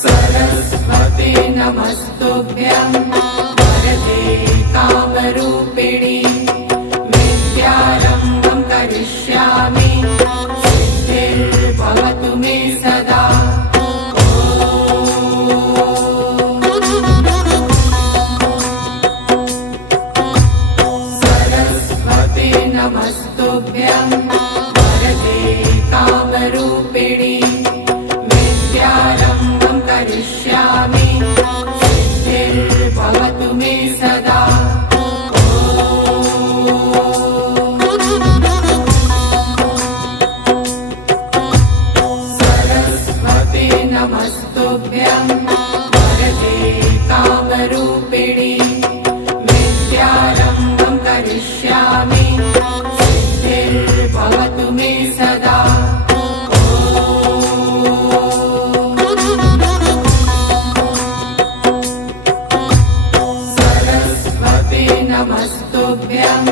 सरस्वते नमस्तुभ्यं वरदे कामरूपिणि विद्यारम्भं करिष्यामि सिद्धिर्भवतु मे सदा। सरस्वते नमस्तुभ्यं वरदे कामरूपिणि विद्यारम्भं करिष्यामि सिद्धिर्भवतु मे सदा। सरस्वते नमस्तुभ्यं वरदे कामरूपिणि विद्यारम्भं करिष्यामि सिद्धिर्भवतु मे सदा। सरस्वते नमस्तुभ्यं